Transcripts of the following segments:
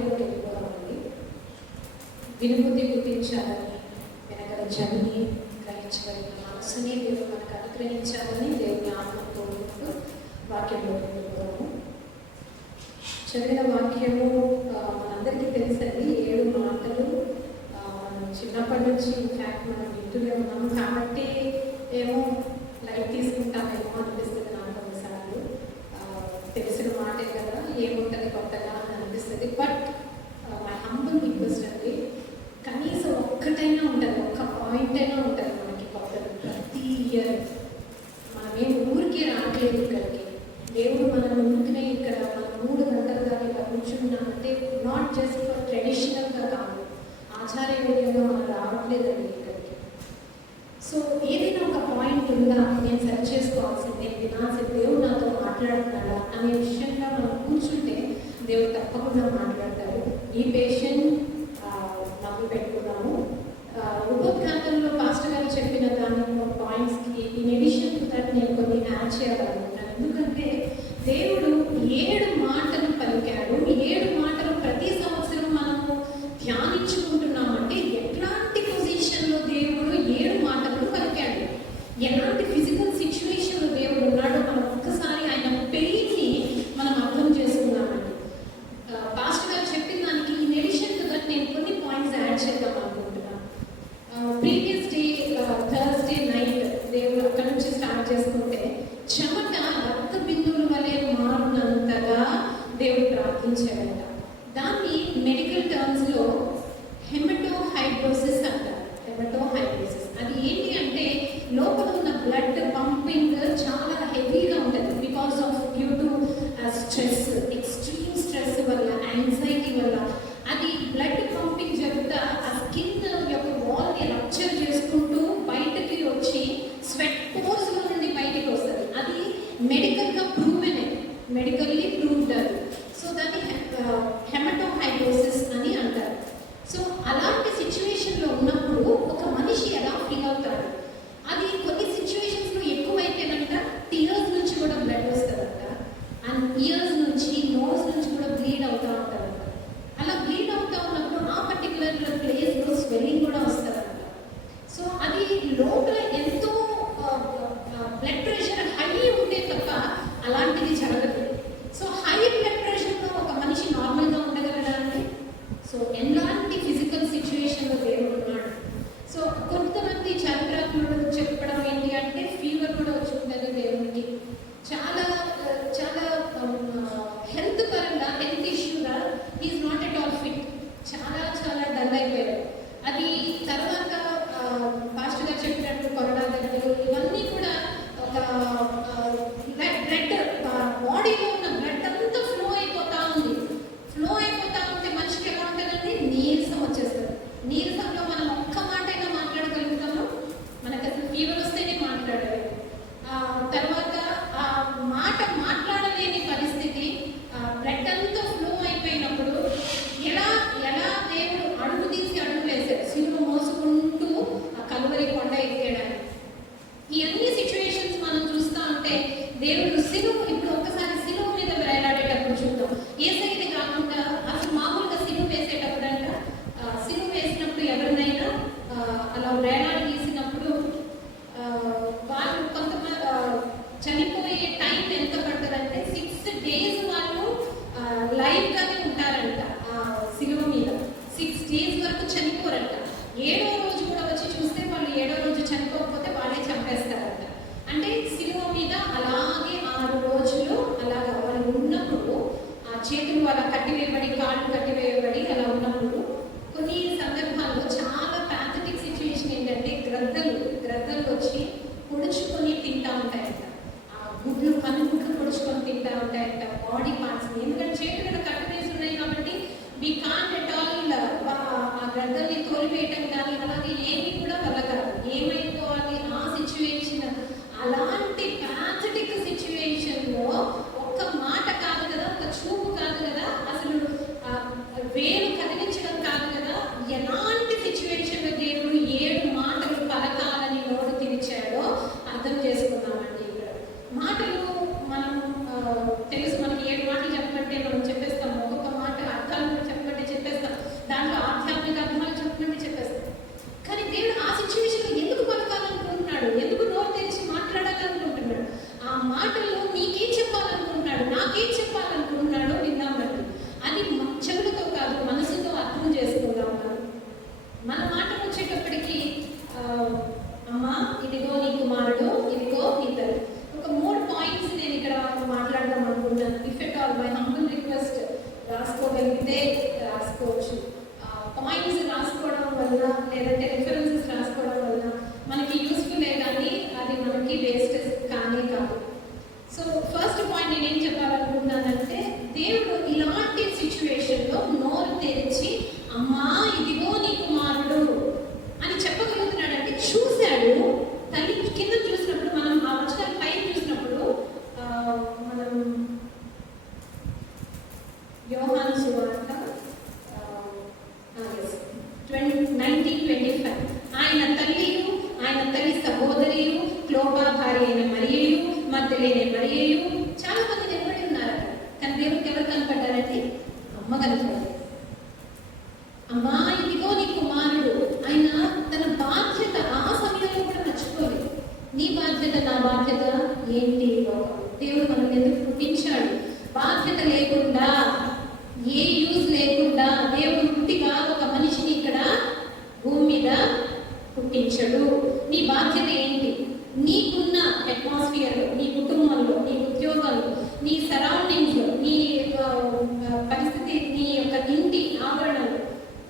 వాక్యంలోకి వెళ్ళిపోదామండి. వినుబుద్ధి పుట్టించాలని, వెనకల జమిని గ్రహించగలిగిన మనసుని దేవుడు మనకు అనుగ్రహించాలని దేవుని ఆత్మతో వాక్యంలోకి వెళ్ళిపోదాము. చదివిన వాక్యము మనందరికీ తెలుసండి. 7 మాటలు. మనం చిన్నప్పటి నుంచి ఇన్ఫ్యాక్ట్ మనం వింటూనే ఉన్నాము కాబట్టి ఏమో లైట్ తీసుకుంటామేమో అనిపిస్తుంది నాకు కొన్నిసార్లు. తెలిసిన మాటే కదా, ఏముంటుంది కొత్తగా అని అనిపిస్తుంది. బట్ మై హంబుల్ రిక్వెస్ట్ అండి, కనీసం ఒక్కటైనా ఉంటుంది, ఒక్క పాయింట్ అయినా ఉంటుంది మనకి కొత్తది ప్రతి ఇయర్. మనమేం ఊరికే రావట్లేదు ఇక్కడికి. దేవుడు మన ఊరికినే ఇక్కడ మనం 3 గంటలు దాకా ఇలా కూర్చున్నామంటే నాట్ జస్ట్ ట్రెడిషనల్గా కాదు, ఆచార్యవేదంగా మనం రావట్లేదండి ఇక్కడికి. సో ఏదైనా ఒక పాయింట్ ఉందా, నేను సెర్చ్ చేసుకోవాల్సింది, నేను వినాల్సింది, దేవుడు నాతో మాట్లాడుతున్నాడా అనే విషయంగా మనం కూర్చుంటే దేవుడు తప్పకుండా మాట్లాడతారు. ఈ పేషెంట్ నవ్వు పెట్టుకున్నాము. ఉపోద్ఘాతంలో పాస్టర్ గారు చెప్పిన దాని పాయింట్స్కి ఇన్ ఎడిషన్ టు దట్ నేను కొన్ని యాడ్ చేయాలనుకుంటున్నాను. ఎందుకంటే దేవుడు 7 మాటలు పలికాడు. 7 మాటలు ప్రతి సంవత్సరం మనము ధ్యానించుకుంటున్నామంటే ఎట్లాంటి పొజిషన్లో దేవుడు 7 మాటలు పలికాడు, ఎలాంటి ఫిజికల్ సిచ్యువేషన్లో దేవుడు ఉన్నాడో మనం ఒక్కసారి ఆయన పెయిన్ని మనం అర్థం చేసుకున్నామండి. పాస్టర్ గారు చెప్పిన దానికి ఇన్ ఎడిషన్ టు దట్ నేను కొన్ని పాయింట్స్ యాడ్ చేద్దాం అనుకుంటున్నాను. ప్రీవియస్ డే థర్స్డే నైట్ దేవుడు అక్కడి నుంచి స్టార్ట్ చేసుకుంటే చెమట రక్త బిందువుల వలె మారునంతగా దేవుడు ప్రార్థించాడంట. దాన్ని మెడికల్ టర్మ్స్లో హెమటోహైడ్రోసిస్ అంటారు. హెమటోహైడ్రోసిస్ అది ఏంటి అంటే లోపల ఉన్న బ్లడ్ పంపింగ్ చాలా హెవీగా ఉంటుంది. Because of due to stress, extreme stress వల్ల, యాంగ్జైటీ వల్ల అది బ్లడ్ పంపింగ్ జరుగుతా ఆ స్కిన్ యొక్క వాల్ని రప్చర్ చేసుకుంటూ బయటకి వచ్చి స్వెట్ పోర్స్లో నుండి బయటికి వస్తుంది. అది మెడికల్గా మెడికల్లీ ప్రూవ్డ్ అది. సో దాన్ని హెమటోహైడ్రోసిస్ అని అంటారు. సో అలాంటి సిచ్యువేషన్లో ఉన్నప్పుడు ఒక మనిషి ఎలా ఫీల్ అవుతాడు, అది కొన్ని సిచ్యువేషన్స్లో ఎక్కువైతేనంట టీయర్స్ నుంచి కూడా బ్లడ్ వస్తుందంట, అండ్ ఇయర్స్ నుంచి, నోస్ నుంచి కూడా బ్లీడ్ అవుతూ ఉంటారంట. అలా బ్లీడ్ అవుతూ ఉన్నప్పుడు ఆ పర్టికులర్ ప్లేస్లో స్వెల్లింగ్ కూడా వస్తుందంట. సో అది లోపల ఎంతో బ్లడ్ ప్రెషర్ హై ఉంటే తప్ప అలాంటిది జరగదు. సో హై బ్లడ్ ప్రెషర్లో ఒక మనిషి నార్మల్గా ఉండగలడా అండి? సో ఎలాంటి ఫిజికల్ సిచ్యువేషన్లో దేవుడు ఉన్నాడు. సో కొంతమంది చారిత్రకులు చెప్పడం ఏంటి అంటే ఫీవర్ కూడా వచ్చిందని దేవుడికి చాలా చాలా హెల్త్ పరంగా, హెల్త్ ఇష్యూగా is not at all fit, చాలా చాలా డల్ అయిపోయారు. అది తర్వాత పాస్టర్ గారు చెప్పినట్టు కరోనా దగ్గర ఇవన్నీ కూడా ఒక బ్లడ్ బాడీలో ఉన్న బ్లడ్ అంతా ఫ్లో అయిపోతూ ఉంది. ఫ్లో అయిపోతూ ఉంటే మనిషికి ఎలా ఉంటుందండి, నీరసం వచ్చేస్తుంది. నీరసంలో మనం ఒక్క మాట అయినా మాట్లాడగలుగుతాము, మనకు అసలు ఫీవర్ వస్తేనే మాట్లాడాలి. తర్వాత ఆ మాట మాట్లాడలేని పరిస్థితి, బ్లడ్ అంతా ఫ్లో అయిపోయినప్పుడు ఎలా దేవుడు అడుగు తీసి అడుగు వేశాడు, సిలువ మోసుకుంటూ ఆ కలువరి కొండ ఎక్కాడని. ఈ అన్ని సిచ్యువేషన్స్ మనం చూస్తూ ఉంటే దేవుడు ఇప్పుడు ఒక్కసారి సిలువ మీద వేలాడేటప్పుడు చూద్దాం. ఏసైతే కాకుండా అసలు మామూలుగా సిలువ వేసేటప్పుడు అంట, సిలువ వేసినప్పుడు ఎవరినైనా అలా వేలాడి తీసినప్పుడు వాళ్ళు కొంతమంది చనిపోయే టైం ఎంత పడుతుందంటే 6 days వాళ్ళు లైవ్గానే ఉంటారంట. సిలువ మీద 6 days వరకు చనిపోరంట. 7వ రోజు కూడా వచ్చి చూస్తే వాళ్ళు 7వ రోజు చనిపోకపోతే వాళ్ళే చంపేస్తారంట. అంటే సిలువ మీద అలాగే 6 రోజులు ఎందుకు నోరు తెరిచి మాట్లాడాలనుకుంటున్నాడు? ఆ మాటల్లో నీకేం చెప్పాలనుకుంటున్నాడు, నాకేం చెప్పాలనుకుంటున్నాడో విందామండి. అది చెవులతో కాదు, మనసుతో అర్థం చేసుకుందాం. మన మాట వచ్చేటప్పటికి అమ్మా ఇదిగో నీ కుమారుడు, ఇదిగో నీ తల్లి. ఒక 3 పాయింట్స్ నేను ఇక్కడ మాట్లాడదాం అనుకుంటున్నాను. If at all my humble request, రాసుకోగలిగితే రాసుకోవచ్చు. పాయింట్స్ రాసుకోవడం వల్ల లేదంటే రిఫరెన్సెస్ రాసుకోవడం వల్ల మనకి యూస్ఫుల్లే కానీ అది మనకి వేస్ట్ కానీ కాదు. సో ఫస్ట్ పాయింట్ నేనేం చెప్పాలనుకుంటున్నానంటే, దేవుడు ఇలాంటి సిచ్యువేషన్లో నోరు తెరిచి అమ్మా ఇదిగో నీ కుమారుడు అని చెప్పగలుగుతున్నాడంటే చూశాడు. తల్లి కింద చూసినప్పుడు, మనం ఆ వచనాలు పైన చూసినప్పుడు, మనం యోహాను సువార్త 19:25 ఆయన తల్లి సహోదరియు, క్లోపా భార్య అయిన మరియయు, మగ్దలేనే మరియయు చాలా మంది నిలబడి ఉన్నారు. కానీ దేవుడికి ఎవరు కనపడ్డారంటే అమ్మ కనపడ్డారు. అమ్మా ఇదిగో నీ కుమారుడు. ఆయన తన బాధ్యత ఆ సమయంలో కూడా మర్చిపోలేదు. నీ బాధ్యత నా బాధ్యత ఏంటి? లోకం దేవుడు మనం ఎందుకు పుట్టించాడు? బాధ్యత లేకుండా, ఏ యూజ్ లేకుండా దేవుడు పుట్టిగా ఒక మనిషిని ఇక్కడ భూమి మీద పుట్టించడు. నీ బాధ్యత ఏంటి? నీకున్న అట్మాస్ఫియర్లో, నీ కుటుంబంలో, నీ ఉద్యోగంలో, నీ సరౌండింగ్స్లో, నీ పరిస్థితి, నీ యొక్క ఇంటి ఆవరణలో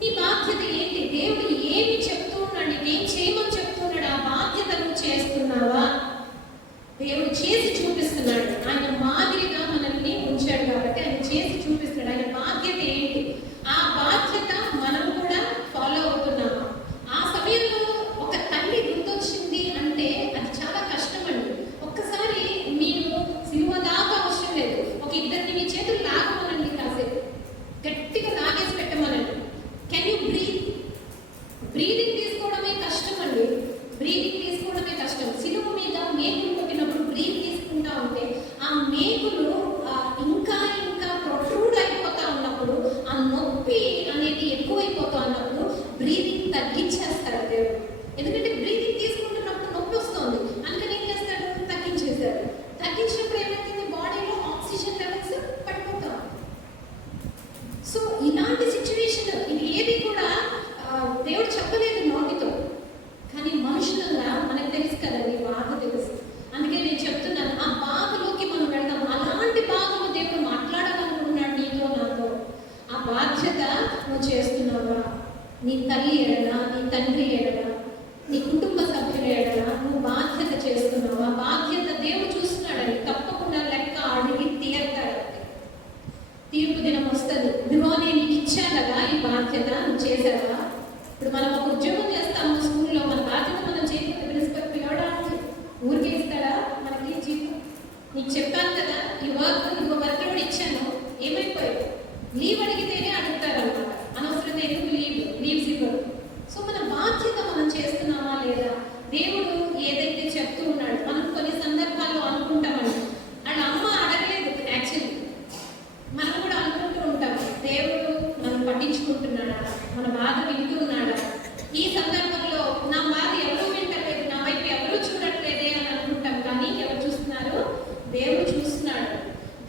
నీ బాధ్యత ఏంటి? దేవుడు ఏమి చెప్తూ ఉన్నాడు, నీకేం చేయమని చెప్తున్నాడు? ఆ బాధ్యతను చేస్తున్నావా? దేవుడు చేసి చూపిస్తున్నాడు. ఆయన మాదిరిగా మనల్ని ఉంచాడు కాబట్టి ఆయన చేసి చూపిస్తున్నాడు. ఆయన బాధ్యత ఏంటి? ఆ బాధ్యత మనం కూడా ఫాలో అవుతున్నామా? ఆ సమయంలో ఒక తల్లి గుర్తొచ్చింది అంటే అది చాలా కష్టం అండి. ఒక్కసారి మీరు సినిమా దాకా అవసరం లేదు, ఒక ఇద్దరిని మీ చేతులు లాగమనండి, కాసేపు గట్టిగా లాగేసి పెట్టమనండి. Can you breathe? బ్రీదింగ్ తీసుకోవడమే కష్టం అండి. బ్రీదింగ్ తీసుకోవడమే కష్టం. సిలువ మీద మేకులు కొట్టినప్పుడు బ్రీత్ తీసుకుంటా ఉంటే ఆ మేకులు ఇంకా ప్రొట్రూడ్ అయిపోతా ఉన్నప్పుడు, ఆ నొప్పి అనేది ఎక్కువైపోతా ఉన్నప్పుడు బ్రీదింగ్ తగ్గించేస్తాడు దేవుడు. ఎందుకంటే బ్రీదింగ్ తీసుకుంటున్నప్పుడు నొప్పి వస్తుంది, అందుకని ఏం చేస్తాడు? తగ్గించేశాడు. తగ్గించినప్పుడు ఏమైంది? బాడీలో ఆక్సిజన్ లెవెల్స్ పడిపోతాం. సో ఇలాంటి సిచ్యువేషన్ ఇది ఏది కూడా దేవుడు చెప్పలేదు నోటితో, కానీ మనుషులంగా మనకు తెలుసు కదండి, బాధ తెలుసు. అందుకే నేను చెప్తున్నాను, ఆ బాధలోకి మనం వెళ్దాం. అలాంటి బాధలో దేవుడు మాట్లాడాలనుకుంటున్నాడు నీతో, నాతో. ఆ బాధ్యత నువ్వు చేస్తున్నావా? నీ తల్లి ఎడలా, నీ తండ్రి ఎడలా, నీ కుటుంబ సభ్యుల ఎడలా నువ్వు బాధ్యత చేస్తున్నావా? బాధ్యత దేవుడు చూస్తున్నాడని తప్పకుండా లెక్క అడిగి తీరుతాడంటే. తీర్పు దినం వస్తుంది. ఇదిగో నేను నీకు ఇచ్చాను కదా ఈ బాధ్యత, నువ్వు చేసావా? ఇప్పుడు మనం ఒక ఉద్యోగం చేస్తాము స్కూల్లో, మన బాధ్యత మనం చేయకపోతే ప్రిన్సిపల్ పిలవడానికి ఊరికే ఇస్తాడా మనకి జీతం? నీకు చెప్పాను కదా ఈ వర్క్, ఇంకో వర్క్ కూడా ఇచ్చాను, ఏమైపోయాడు? లీవ్ అడిగితేనే అడుగుతారనమాట. అనవసరంగా ఎందుకు లీవ్స్ ఇవ్వరు. సో మన బాధ్యత మనం చేస్తున్నామా లేదా? దేవుడు ఏదైతే చెప్తూ ఉన్నాడు, మనం కొన్ని సందర్భాల్లో అనుకుంటామండి, వాళ్ళ అమ్మ అడగలేదు. యాక్చువల్లీ మనం కూడా అనుకుంటూ ఉంటాం, దేవుడు మనం పట్టించుకుంటున్నాడా, మన బాధ వింటున్నాడా? ఈ సందర్భంలో నా బాధ ఎవరూ వింటలేదు, నా వైపు ఎవరూ చూడట్లేదే అని అనుకుంటాం. కానీ ఎవరు చూస్తున్నారు? దేవుడు చూస్తున్నాడు.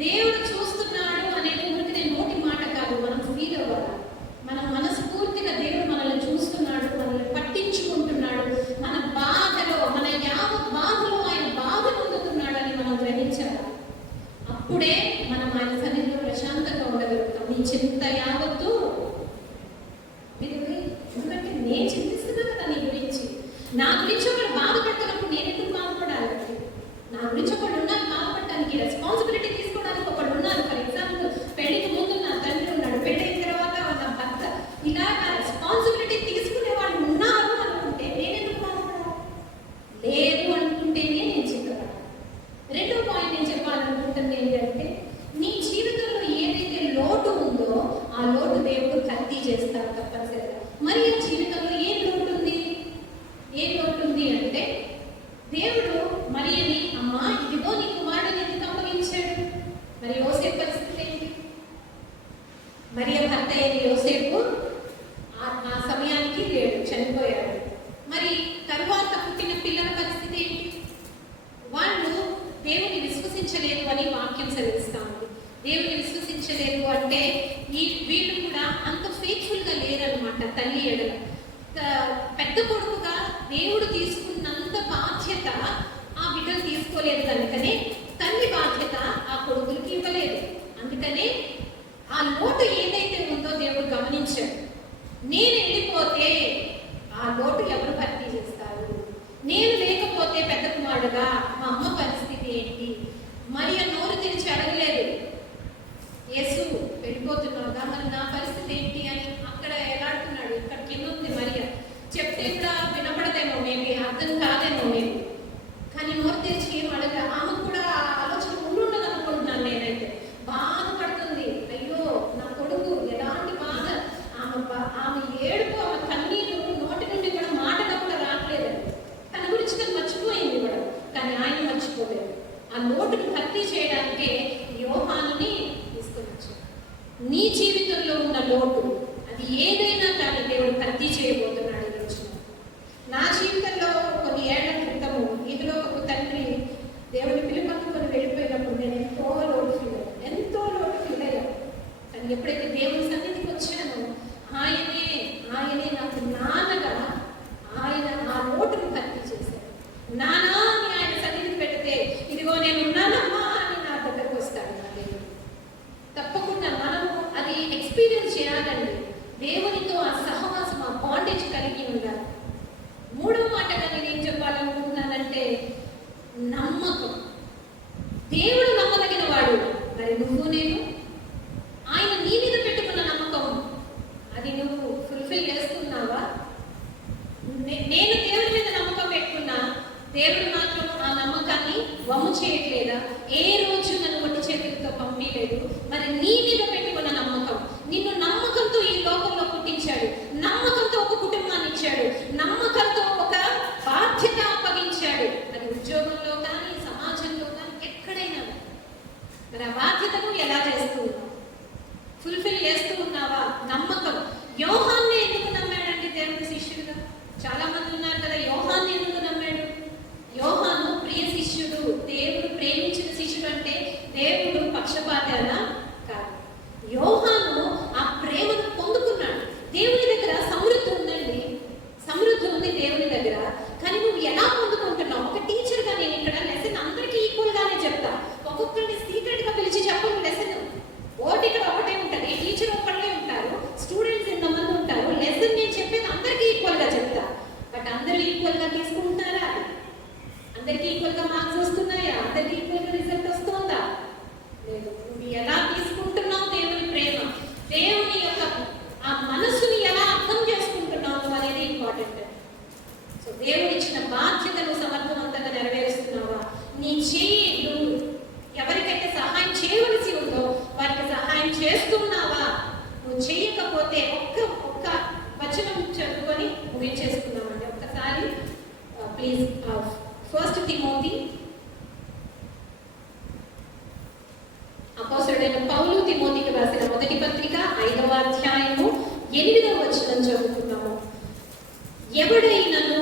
దేవుడు చూస్తున్నాడు అనేది ఊరికి నేను నోటి మాట కాదు, మనం ఫీల్ అవ్వాలి. మనం మనస్ఫూర్తిగా దేవుడు మనల్ని చూస్తున్నాడు, మనల్ని పట్టించుకుంటున్నాడు. మన బాధలో, మన యావత్ బాధలో ఆయన బాధ పొందుతున్నాడని మనం గ్రహించాలి. అప్పుడే మనం ఆయన సన్నిధిలో ప్రశాంతంగా ఉండగలుగుతాం. నీ చింత యావత్తు, ఎందుకంటే నేను చింతిస్తున్నా కదా నీ గురించి. నా గురించి ఒకరు బాధపడుతున్నప్పుడు నేను ఎందుకు బాధపడాలి? నా గురించి ఒకళ్ళు ఉన్నారు బాధపడటానికి, రెస్పాన్సిబిలిటీ తీసుకోవడానికి ఒకళ్ళు ఉన్నారు. ఫర్ ఎగ్జాంపుల్, పెళ్లికి ముందు నా తండ్రి ఉన్నాడు, పెళ్ళైన తర్వాత నా భర్త, ఇలా నా రెస్పాన్సిబిలిటీ తీసుకునే వాళ్ళు ఉన్నారు అనుకుంటే నేను ఎందుకు బాధపడాలి? లేదు అనుకుంటేనే నేను చింతపడాలి. రెండో పాయింట్ నేను చెప్పాలనుకుంటుంది ఏంటంటే, నీ జీవితంలో ఏదైతే లోటు ఉందో ఆ లోటు దేవుడు కత్తి చేస్తాడు తప్పనిసరిగా. మరి ఆ జీవితంలో ఏం లోటు ఉంది? ఏం లోటు ఉంది అంటే, దేవుడు మరియని అమ్మా ఇదిగో నీ కుమారుడిని ఎందుకు అప్పగించాడు? మరి యోసేపు పరిస్థితి ఏంటి? మరియ భర్త అయిన యోసేపు ఆ సమయానికి లేడు, చనిపోయాడు. మరి తరువాత పుట్టిన పిల్లల పరిస్థితి దేవుని విశ్వసించలేదు అంటే వీళ్ళు కూడా అంత ఫెయిత్ఫుల్గా లేరనమాట తల్లి ఎడల. పెద్ద కొడుకుగా దేవుడు తీసుకున్నంత బాధ్యత ఆ బిడ్డలు తీసుకోలేదు కనుకనే తల్లి బాధ్యత ఆ కొడుకులకి ఇవ్వలేదు. అందుకనే ఆ లోటు ఏదైతే ఉందో దేవుడు గమనించాడు. నేను వెళ్ళిపోతే ఆ లోటు ఎవరు భర్తీ చేస్తారు? నేను లేకపోతే పెద్ద కుమారుడుగా మా అమ్మ పరిస్థితి ఏంటి? మరి నోరు తెరిచి అడగలేదు, యేసు వెళ్ళిపోతున్నావుగా మరి నా పరిస్థితి ఏంటి అని అక్కడ ఎలాడుతున్నాడు. ఇక్కడ కింద ఉంది మరియ, చెప్తే కూడా వినపడదేమో, మేబీ అర్థం కాదేమో మేబీ, కానీ నోరు తెరిచి ఏం అడగ. ఆమె కూడా ఆలోచన ఉండదు అనుకుంటున్నాను నేనైతే. బాధపడుతుంది, అయ్యో నా కొడుకు ఎలాంటి బాధ. ఆమె ఏడుపు, ఆమె కన్నీరు నోటి నుండి కూడా మాటగా కూడా రావట్లేదు. తన గురించి తను మర్చిపోయింది కూడా, కానీ ఆయన మర్చిపోలేదు. ఆ లోటును భర్తీ చేయడానికే యోహానుని తీసుకొని వచ్చాడు. నీ జీవితంలో ఉన్న లోటు అది ఏదైనా కానీ దేవుడు భర్తీ చేయబోతున్నాడు ఈరోజు. నా జీవితంలో కొన్ని ఏళ్ల క్రితము ఇందులో ఒక తండ్రి దేవుని పిలుపుకొని వెళ్ళిపోయినప్పుడు నేను ఎంతో లోటు ఫీల్ అయ్యాను. కానీ ఎప్పుడైతే దేవుని సన్నిధికి వచ్చానో ఆయనే నాకు నాన్నగా ఆయన ఆ లోటును భర్తీ చేశాడు. నానా అని ఆయన సన్నిధికి పెడితే, ఇదిగో నేను ఉన్నానమ్మా అని నా దగ్గరకు వస్తాడు నా దేవుడు. తప్పకుండా మనము అది ఎక్స్పీరియన్స్ చేయాలండి. దేవునితో ఆ సహవాసం, ఆ బాండేజ్ కలిగి ఉండాలి. మూడో మాటగా నేను ఏం చెప్పాలనుకుంటున్నానంటే నమ్మకం. దేవుడు నమ్మదగిన వాడు. మరి నువ్వు నేను ఆయన నీ మీద పెట్టుకున్న నమ్మకం అది నువ్వు ఫుల్ఫిల్ చేస్తున్నావా? నేను దేవుడి మీద నమ్మకం పెట్టుకున్నా, దేవుడు మాత్రం ఆ నమ్మకాన్ని వమ్ము చేయట్లేదా? ఏ రోజు నన్ను ఒట్టి చేతులతో పంపించలేదు. మరి నీ మీద పెట్టుకున్న నమ్మకం, నిన్ను నమ్మకంతో ఈ లోకంలో పుట్టించాడు, నమ్మకంతో ఒక కుటుంబాన్ని ఇచ్చాడు, నమ్మకంతో ఒక బాధ్యత అప్పగించాడు. అది ఉద్యోగంలో కానీ సమాజంలో కానీ ఎక్కడైనా. మరి ఆ బాధ్యతను ఎలా చేస్తూ ఉన్నావు? ఫుల్ఫిల్ చేస్తూ ఉన్నావా? నమ్మకం. యోహాన్ని ఎందుకు నమ్మాడండి దేవుని శిష్యుడుగా? చాలా మంది ఉన్నారు కదా, యోహాన్ని ఎందుకు నమ్మాడు? యోహాను ప్రియ శిష్యుడు, దేవుడు ప్రేమించిన శిష్యుడు. అంటే దేవుడు పక్షపాతానా? కాదు. యోహాను ఆ ప్రేమను పొందుకున్నాడు. దేవుని దగ్గర సమృద్ధి ఉందండి, సమృద్ధి ఉంది దేవుని దగ్గర. కానీ నువ్వు ఎలా పొందుకుంటున్నావు? ఒక టీచర్గా నేను ఇక్కడ లెసన్ అందరికీ ఈక్వల్ గానే చెప్తా. ఒక్కొక్కరిని సీక్రెట్ గా పిలిచి చెప్పను లెసన్. ఓటి ఇక్కడ ఒకటే ఉంటుంది, టీచర్ ఒకటే ఉంటారు, స్టూడెంట్స్ ఎంతమంది ఉంటారు. లెసన్ నేను చెప్పేది అందరికీ ఈక్వల్ గా చెప్తా. బట్ అందరూ ఈక్వల్ గా తీసుకుంటున్నారా? అందరికీ ఈక్వల్ గా మార్క్స్ వస్తున్నాయా? అందరికీ ఈక్వల్ గా రిజల్ట్ వస్తుందా? లేదు. నువ్వు ఎలా తీసుకుంటున్నావు దేవుని ప్రేమ, దేవుని యొక్క ఆ మనసుని ఎలా అర్థం చేసుకుంటున్నావు అనేది ఇంపార్టెంట్. సో దేవుడు ఇచ్చిన బాధ్యతను సమర్థవంతంగా నెరవేరుస్తున్నావా? నీ చేయి నువ్వు ఎవరికైతే సహాయం చేయవలసి ఉందో వారికి సహాయం చేస్తున్నావా? నువ్వు చేయకపోతే ఒక్క వచనం చదువుకొని ముగించేసుకున్నామండి. ఒక్కసారి ప్లీజ్ 1 తిమోతి, అపోస్తలుడైన పౌలు తిమోతికి రాసిన మొదటి పత్రిక 5వ అధ్యాయము 8వ వచనం చదువుతున్నాము. ఎవడైనను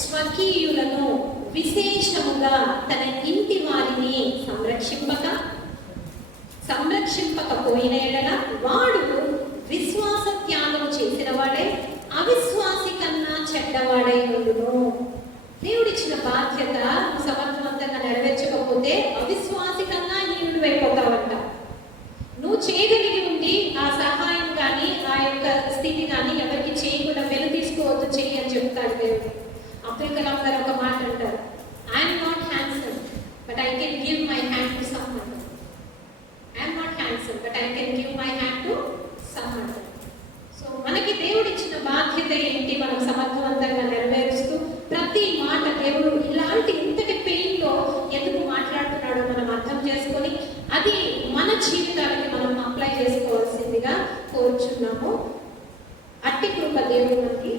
స్వకీయులను విశేషముగా తన ఇంటి వారిని సంరక్షింపకపోయిన ఎడల వాడు విశ్వాస త్యాగం చేసిన వాడే అవిశ్వాసి కన్నా చెడ్డవాడై ఉండును. దేవుడిచ్చిన బాధ్యత సమర్థవంతంగా నెరవేర్చకపోతే అవిశ్వాసి కన్నా హీనుడు అయిపోతావంట. నువ్వు చేయగలిగి ఉండి ఆ సహాయం కానీ ఆ యొక్క స్థితి కానీ ఎవరికి చేయకుండా వెలు తీసుకోవద్దు, చెయ్యి అని చెప్తాడు దేవుడు. అబ్దుల్ కలాం గారు ఒక మాట అంటారు, I'm not handsome but I can give my hand to someone. I'm not handsome but I can give my hand to someone. So మనకి దేవుడు ఇచ్చిన బాధ్యత ఏంటి? మనం సమర్థవంతంగా నెరవేరుస్తూ ప్రతి మాట దేవుడు ఇలాంటి ఇంతటి పెయిన్లో ఎందుకు మాట్లాడుతున్నాడో మనం అర్థం చేసుకొని అది మన జీవితానికి మనం అప్లై చేసుకోవాల్సిందిగా కోరుచున్నాము. అట్టి కృప దేవుడు మనకి